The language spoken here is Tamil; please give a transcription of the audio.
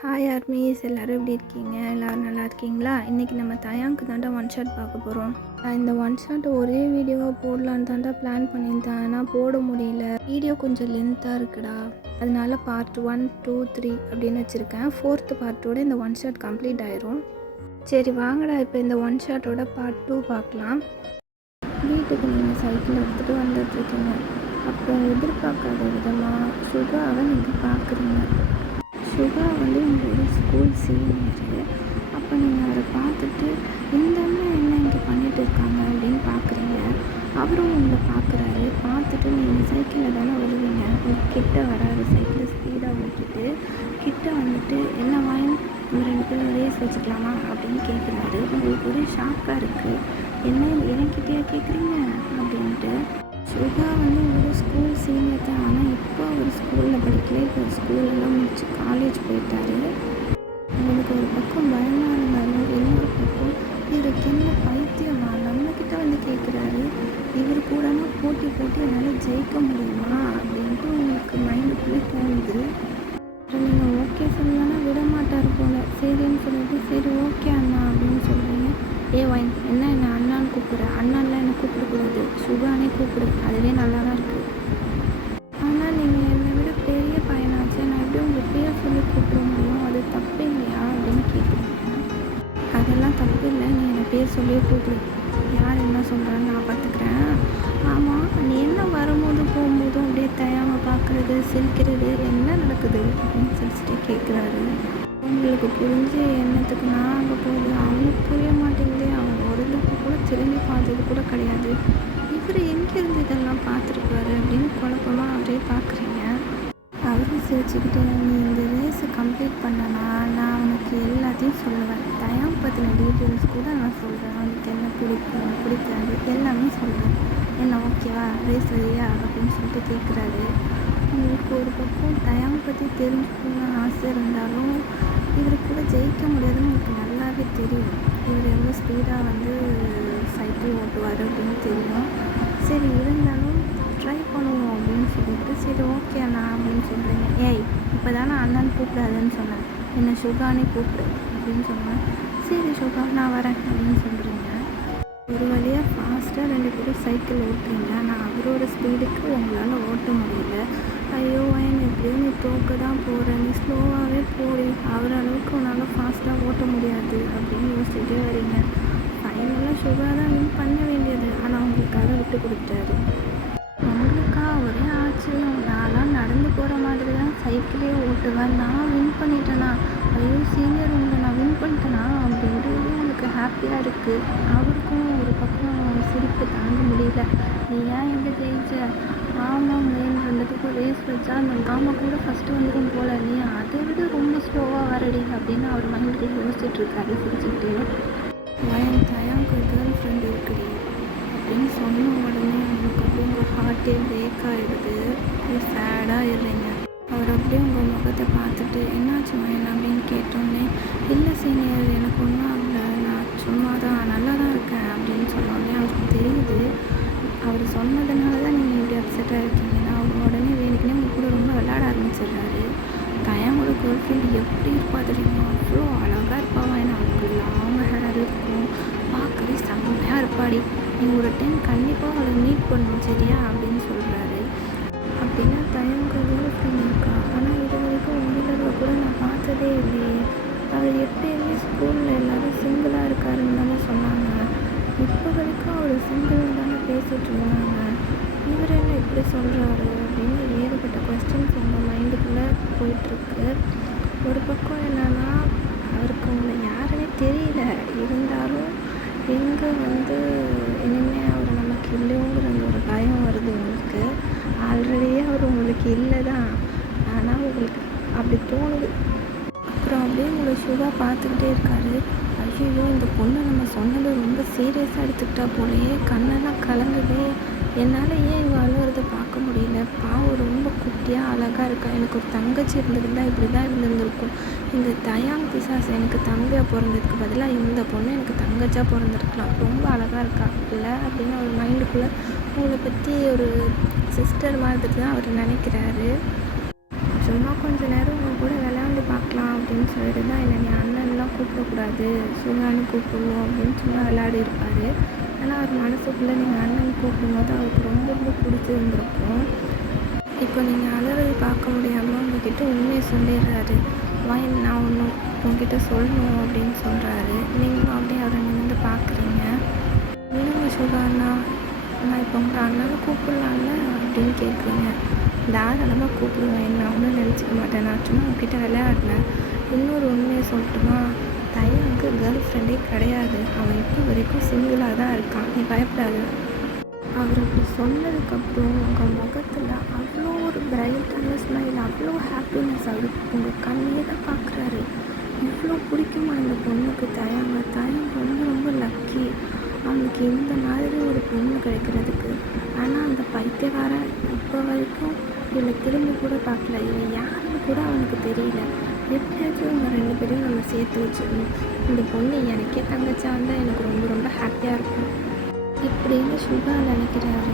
ஹாய் ஆர்மீஸ், எல்லோரும் எப்படி இருக்கீங்க? எல்லோரும் நல்லா இருக்கீங்களா? இன்றைக்கி நம்ம தயாங்க்கு தாண்டா ஒன் ஷாட் பார்க்க போகிறோம். நான் இந்த ஒன் ஷாட் ஒரே வீடியோவாக போடலான்னு தாண்டா பிளான் பண்ணியிருந்தேன். ஆனால் போட முடியல. வீடியோ கொஞ்சம் லென்த்தாக இருக்குடா. அதனால பார்ட் 1, 2, 3 அப்படின்னு வச்சுருக்கேன். 4th பார்ட்டோட இந்த ஒன் ஷாட் கம்ப்ளீட் ஆயிரும். சரி வாங்கடா, இப்போ இந்த ஒன் ஷாட்டோட பார்ட் 2 பார்க்கலாம். வீட்டுக்கு நீங்கள் சைக்கிள் எடுத்துகிட்டு வந்துட்டுருக்கீங்க. அப்புறம் எதிர்பார்க்காத விதமாக சுகாவை நீங்கள் பார்க்குறீங்க. சுகா வந்து உங்களோட ஸ்கூல் சீனியரு. அப்போ நீங்கள் அவரை பார்த்துட்டு இந்த அண்ணன் என்ன இங்கே பண்ணிகிட்டு இருக்காங்க அப்படின்னு பார்க்குறீங்க. அவரும் உங்களை பார்க்குறாரு. பார்த்துட்டு நீங்கள் சைக்கிளில் தானே வருவீங்க. கிட்ட வராது, சைக்கிளை ஸ்பீடாக ஓட்டிட்டு கிட்ட வந்துட்டு என்ன வாங்கி நம்ம 2 பேரும் ரேஸ் வச்சுக்கலாமா அப்படின்னு கேட்குறாரு. உங்களுக்கு ஒரே ஷாக்காக இருக்குது. என்ன எனக்கிட்டேயா கேட்குறீங்க அப்படின்ட்டு. சுகா வந்து உங்களோட ஸ்கூல் சீனியர் தான். ஆனால் இப்போ அவர் ஸ்கூலில் படிக்கல. இப்போ ஸ்கூலெல்லாம் முடிச்சு காலேஜ் போயிட்டாரு. உங்களுக்கு ஒரு பக்கம் பயமாக இருந்தாலும் இன்னொரு பக்கம் இவருக்கு என்ன பைத்தியமா நம்மக்கிட்ட வந்து கேட்குறாரு. இவர் கூடனா போட்டி என்னால் ஜெயிக்க முடியுமா அப்படின்ட்டு உங்களுக்கு மைண்டுக்குள்ளே தோணுது. நீங்கள் ஓகே சொல்லலான்னா விட மாட்டார் போல். சரின்னு சொல்லிட்டு சரி ஓகே அண்ணா அப்படின்னு சொல்கிறீங்க. வைன் என்ன அண்ணான்னு கூப்பிட்ற? அண்ணான்லாம் என்னை கூப்பிடக்கூடாது, சுகானே கூப்பிடு, அதுவே நல்லா தான் இருக்குது. ஆனால் நீங்கள் என்னை விட பெரிய பையனாச்சு, நான் எப்படி உங்கள் பேர் சொல்லி கூப்பிட முடியும்? அது தப்பு இல்லையா அப்படின்னு கேட்குறீங்க. அதெல்லாம் தப்பு இல்லை, நீ என்னை பேர் சொல்லி கூப்பிடு. யார் என்ன சொல்கிறான்னு நான் பார்த்துக்கிறேன். ஆமாம், நீ என்ன வரும்போது போகும்போதும் அப்படியே தயாமல் பார்க்குறது, சிரிக்கிறது, என்ன நடக்குது அப்படின்னு சிரிச்சுட்டே கேட்குறாரு. உங்களுக்கு புரிஞ்சு என்னத்துக்கு நான் அங்கே போகுது? அவனுக்கு புரிய மாட்டேங்குது. அவன் ஒரு இதுக்கு கூட திரும்பி பார்த்தது கூட கிடையாது. இவர் எங்கேருந்து இதெல்லாம் பார்த்துருப்பாரு அப்படின்னு குழப்பமாக அவரே பார்க்குறீங்க. அவரும் சிரிச்சுக்கிட்டு நீ இந்த ரேஸை கம்ப்ளீட் பண்ணனா நான் அவனுக்கு எல்லாத்தையும் சொல்லுவேன். தயாம் பற்றின டீட்டெயில்ஸ் கூட நான் சொல்கிறேன். அவனுக்கு என்ன பிடிக்கும் பிடிக்காது எல்லாமே சொல்கிறேன். என்ன ஓகேவா, ரேஸ் வழியா அப்படின்னு சொல்லிட்டு கேட்குறாரு. உங்களுக்கு ஒரு பக்கம் தயாம் பற்றி தெரிஞ்சுக்கணும்னு ஆசை இருந்தாலும் இவர் கூட ஜெயிக்க முடியாதுன்னு உங்களுக்கு நல்லாவே தெரியும். இவர் எவ்வளோ ஸ்பீடாக வந்து சைக்கிள் ஓட்டுவார் அப்படின்னு தெரியும். சரி இருந்தாலும் ட்ரை பண்ணுவோம் அப்படின்னு சொல்லிட்டு சரி ஓகே அண்ணா அப்படின்னு சொல்கிறீங்க. இப்போ தானே அண்ணன் கூப்பிடாதுன்னு சொன்னேன், என்னை சுகானே கூப்பிடு அப்படின்னு சொன்னேன். சரி சுகா நான் வரேன் அப்படின்னு சொல்கிறீங்க. ஒரு வழியாக ஃபாஸ்ட்டாக 2 பேரும் சைக்கிள் ஓட்டுறீங்க. ஆனால் அவரோட ஸ்பீடுக்கு உங்களால் ஓட்ட முடியல. ஐயோ வயன் எப்படியும் நீ தோக்க தான் போகிற, நீ ஸ்லோவாகவே போடி, அவர் அளவுக்கு உன்னால் ஃபாஸ்ட்டாக ஓட்ட முடியாது அப்படின்னு யோசிச்சுட்டே வரீங்க. ஃபைனலாக சுகா தான் வின் பண்ண வேண்டியது. ஆனால் அவங்களுக்காக விட்டு கொடுத்தாரு. உங்களுக்கா ஒரே ஆச்சரியம். நான்லாம் நடந்து போகிற மாதிரி தான் சைக்கிளே ஓட்டுவேன், நான் வின் பண்ணிட்டேனா? ஐயோ சீனியர் உங்களை நான் வின் பண்ணிட்டேனா அப்படின்ட்டு உங்களுக்கு ஹாப்பியாக இருக்குது. அவருக்கும் ஒரு பக்கம் சிரிப்பு தாங்க முடியல. நீ ஏன் எங்கே ஜெயிச்ச? ஆமாம், மெயின் 2த்துக்கும் ரேஸ் வச்சா அந்த மாமா கூட ஃபஸ்ட்டு வந்துடும் போல், நீ அதை விட ரொம்ப ஸ்லோவாக வரடி அப்படின்னு அவர் மைண்டில் யோசிச்சுட்ருக்காரு சிரிச்சுக்கிட்டு. என் தயாவுக்கு கேர்ள் ஃப்ரெண்ட் இருக்குடி அப்படின்னு சொன்ன உடனே உங்களுக்கு அப்படியே உங்கள் ஹார்ட்டே பிரேக் ஆகிடுது. சேடாக இருறீங்க. அவர் அப்படியே உங்கள் முகத்தை பார்த்துட்டு என்னாச்சு வயன் அப்படின்னு கேட்டோன்னே இல்லை சீனியர் எனக்கு ஒன்றும் ஆகலை, நான் சும்மா தான் நல்லா தான் இருக்கேன் அப்படின்னு சொன்னோடனே அவருக்கு தெரியுது அவர் சொன்னதுனால தான் நீங்கள் இப்படி அப்செட்டாக இருக்கீங்கன்னா. அவர் உடனே வேணுக்குன்னே உங்கள் கூட ரொம்ப விளையாட ஆரம்பிச்சிடுறாரு. தயாவோட கேர்ள் ஃப்ரெண்ட் எப்படி இருப்பா தெரியுமா? அவ்வளோ அழகாக இருப்பாவா. ஏன்னா அவளுக்கு லாங் ஹேர் இருக்கும், பார்க்கவே செம்மையாக இருப்பாடி. நீ ஒரு டைம் கண்டிப்பாக அவளை மீட் பண்ணணும் சரியா அப்படின்னு சொல்கிறாரு. அப்படின்னா தயவுக்கு கேர்ள் ஃப்ரெண்ட் இருக்கா? ஆனால் இது வரைக்கும் உங்களோட கூட நான் பார்த்ததே இல்லையே. அவர் எப்பயுமே ஸ்கூலில் எல்லோரும் சிங்கிளாக இருக்காருன்னு தானே சொன்னாங்க. இப்போ வரைக்கும் அவர் சிங்கிள் தானே பேசிகிட்டு இருந்தாங்க. இவர் என்ன இப்படி சொல்கிறாரு அப்படின்னு ஏகப்பட்ட கொஸ்டின்ஸ் உங்கள் மைண்டுக்குள்ளே போயிட்டுருக்கு. ஒரு பக்கம் என்னென்னா அவருக்கு உங்களை யாருன்னே தெரியல. இருந்தாலும் எங்கே வந்து இனிமேல் அவர் நமக்கு இல்லைங்கிற ஒரு பயம் வருது உங்களுக்கு. ஆல்ரெடியே அவர் உங்களுக்கு இல்லை தான், ஆனால் உங்களுக்கு அப்படி தோணுது. அப்புறம் அப்படியே உங்களை சுகா பார்த்துக்கிட்டே இருக்காரு. ஐயோ இந்த பொண்ணு நம்ம சொன்னது ரொம்ப சீரியஸாக எடுத்துக்கிட்டா போலையே, கண்ணெல்லாம் கலங்குதே, என்னால் ஏன் இவள் அழுகிறத பார்க்க முடியல. பாவம் ரொம்ப குட்டியாக அழகாக இருக்கா. எனக்கு ஒரு தங்கச்சி இருந்திருந்தா இப்படி தான் இருந்திருக்கும். இந்த தயாங் பிசாஸ் எனக்கு தம்பியாக பிறந்ததுக்கு பதிலாக இந்த பொண்ணு எனக்கு தங்கச்சியாக பிறந்திருக்கலாம். ரொம்ப அழகாக இருக்கா இல்லை அப்படின்னு அவர் மைண்டுக்குள்ளே உங்களை பற்றி ஒரு சிஸ்டர் மாதிரி தான் அவர் நினைக்கிறாரு. சும்மா கொஞ்சம் நேரம் உங்கள் கூட விளையாண்டு பார்க்கலாம் அப்படின்னு சொல்லிட்டு இல்லை நீ அண்ணன்லாம் கூப்பிடக்கூடாது, சுகான்னு கூப்பிடுவோம் அப்படின்னு சும்மா விளையாடி இருப்பார். ஆனால் அவர் மனசுக்குள்ளே நீங்கள் அண்ணன் கூப்பிடும்போது அவருக்கு ரொம்ப ரொம்ப பிடிச்சிருந்துருக்கும். இப்போ நீங்கள் அழுறது பார்க்க முடியாமல் உங்ககிட்ட உண்மையை சொல்லிடுறாரு. நான் ஒன்று உங்ககிட்ட சொல்லணும் அப்படின்னு சொல்கிறாரு. நீங்களும் அப்படியே அவரை நின்று பார்க்குறீங்க. இல்லைங்க சுகாண்ணா, நான் இப்போ உங்கள் அண்ணனை கூப்பிடலாம்ல அப்படின்னு கேட்குறீங்க. தாராளமாக கூப்பிடுவேன், என்ன ஒன்றும் நினச்சிக்க மாட்டேன், நான் சும்மா உங்ககிட்ட விளையாடினேன். இன்னொரு உண்மையை சொல்லட்டுமா, தையாவுக்கு கேர்ள் ஃப்ரெண்டே கிடையாது, அவன் இப்போ வரைக்கும் சிங்கிளாக தான் இருக்கான், நீ பயப்படாது. அவர் அப்படி சொன்னதுக்கப்புறம் உங்கள் முகத்தில் அவ்வளோ ஒரு பிரைட்டான ஸ்மைல், அவ்வளோ ஹாப்பினஸ், அவர் உங்கள் கண்ணியே தான் பார்க்குறாரு. இவ்வளோ பிடிக்குமா இந்த பொண்ணுக்கு தயாங்க ரொம்ப ரொம்ப லக்கி அவனுக்கு இந்த மாதிரி ஒரு பொண்ணு கிடைக்கிறதுக்கு. ஆனால் அந்த பைத்தியக்காரன் இப்போ வரைக்கும் இவளை திரும்பி கூட பார்க்கல, இவன் யாருன்னு கூட அவனுக்கு தெரியல. எப்படியாச்சும் இவங்க 2 பேரையும் நம்ம சேர்த்து வச்சுக்கணும். இந்த பொண்ணு எனக்கே தங்கச்சா இருந்தால் எனக்கு ரொம்ப ரொம்ப ஹாப்பியாக இருக்கும் இப்படின்னு சுகா நினைக்கிறாரு.